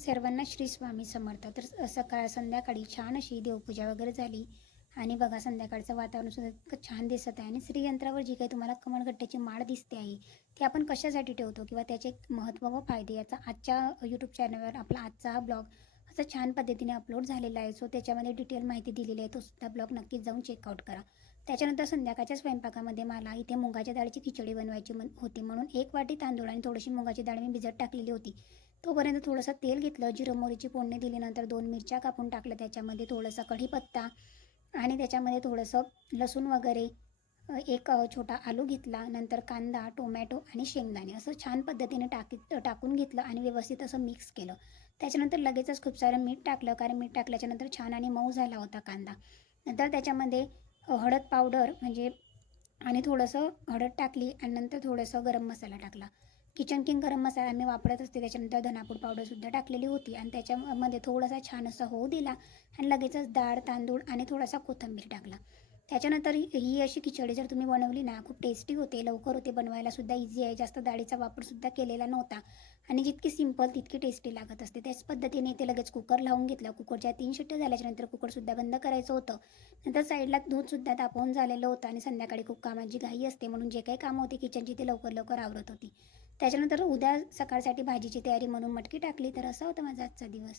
सर्वांना श्री स्वामी समर्थ. तर संध्याकाळी छान अशी देवपूजा वगैरे झाली आणि बघा संध्याकाळचं वातावरण सुद्धा इतकं छान दिसत आहे. आणि श्रीयंत्रावर जी काही तुम्हाला कमळगट्ट्याची माळ दिसते आहे ती आपण कशासाठी ठेवतो किंवा त्याचे महत्त्व व फायदे याचा आजच्या यूट्यूब चॅनलवर आपला आजचा हा ब्लॉग असा छान पद्धतीने अपलोड झालेला आहे. सो त्याच्यामध्ये डिटेल माहिती दिलेली आहे. तो सुद्धा ब्लॉग नक्कीच जाऊन चेकआउट करा. त्याच्यानंतर संध्याकाळच्या स्वयंपाकामध्ये मला इथे मुगाच्या डाळीची खिचडी बनवायची होती, म्हणून 1 वाटी तांदूळ आणि थोडीशी मुगाची डाळ मी भिजत टाकलेली होती. तोपर्यंत थोडंसं तेल घेतलं, जिरं मोहरीची फोडणी दिली, नंतर 2 मिरच्या कापून टाकल्या, त्याच्यामध्ये थोडासा कढीपत्ता आणि त्याच्यामध्ये थोडंसं लसूण वगैरे, एक छोटा आलू घेतला, नंतर कांदा, टोमॅटो आणि शेंगदाणे असं छान पद्धतीने टाकून घेतलं आणि व्यवस्थित असं मिक्स केलं. त्याच्यानंतर लगेचच खूप सारं मीठ टाकलं, कारण मीठ टाकल्याच्यानंतर छान आणि मऊ झाला होता कांदा. नंतर त्याच्यामध्ये हळद पावडर म्हणजे आणि थोडंसं हळद टाकली आणि नंतर थोडंसं गरम मसाला टाकला. किचन किंग गरम मसाला मी वापरत असते. त्याच्यानंतर धनापूड पावडरसुद्धा टाकलेली होती आणि त्याच्यामध्ये थोडासा छान असा होऊ दिला आणि लगेचच डाळ, तांदूळ आणि थोडासा कोथिंबीर टाकला. त्याच्यानंतर ही अशी खिचडी जर तुम्ही बनवली ना, खूप टेस्टी होते, लवकर होते, बनवायलासुद्धा इझी आहे, जास्त डाळीचा वापरसुद्धा केलेला नव्हता आणि जितकी सिंपल तितकी टेस्टी लागत असते. त्याच पद्धतीने ते लगेच कुकर लावून घेतलं. कुकरच्या 3 शिट्ट्या झाल्याच्यानंतर कुकरसुद्धा बंद करायचं होतं. नंतर साईडला दूधसुद्धा तापवून झालेलं होतं आणि संध्याकाळी खूप कामाची घाई असते, म्हणून जे काही कामं होती किचनची ते लवकर लवकर आवरत होती. त्याच्यानंतर उद्या सकाळसाठी भाजीची तयारी म्हणून मटकी टाकली. तर असा होता माझा आजचा दिवस.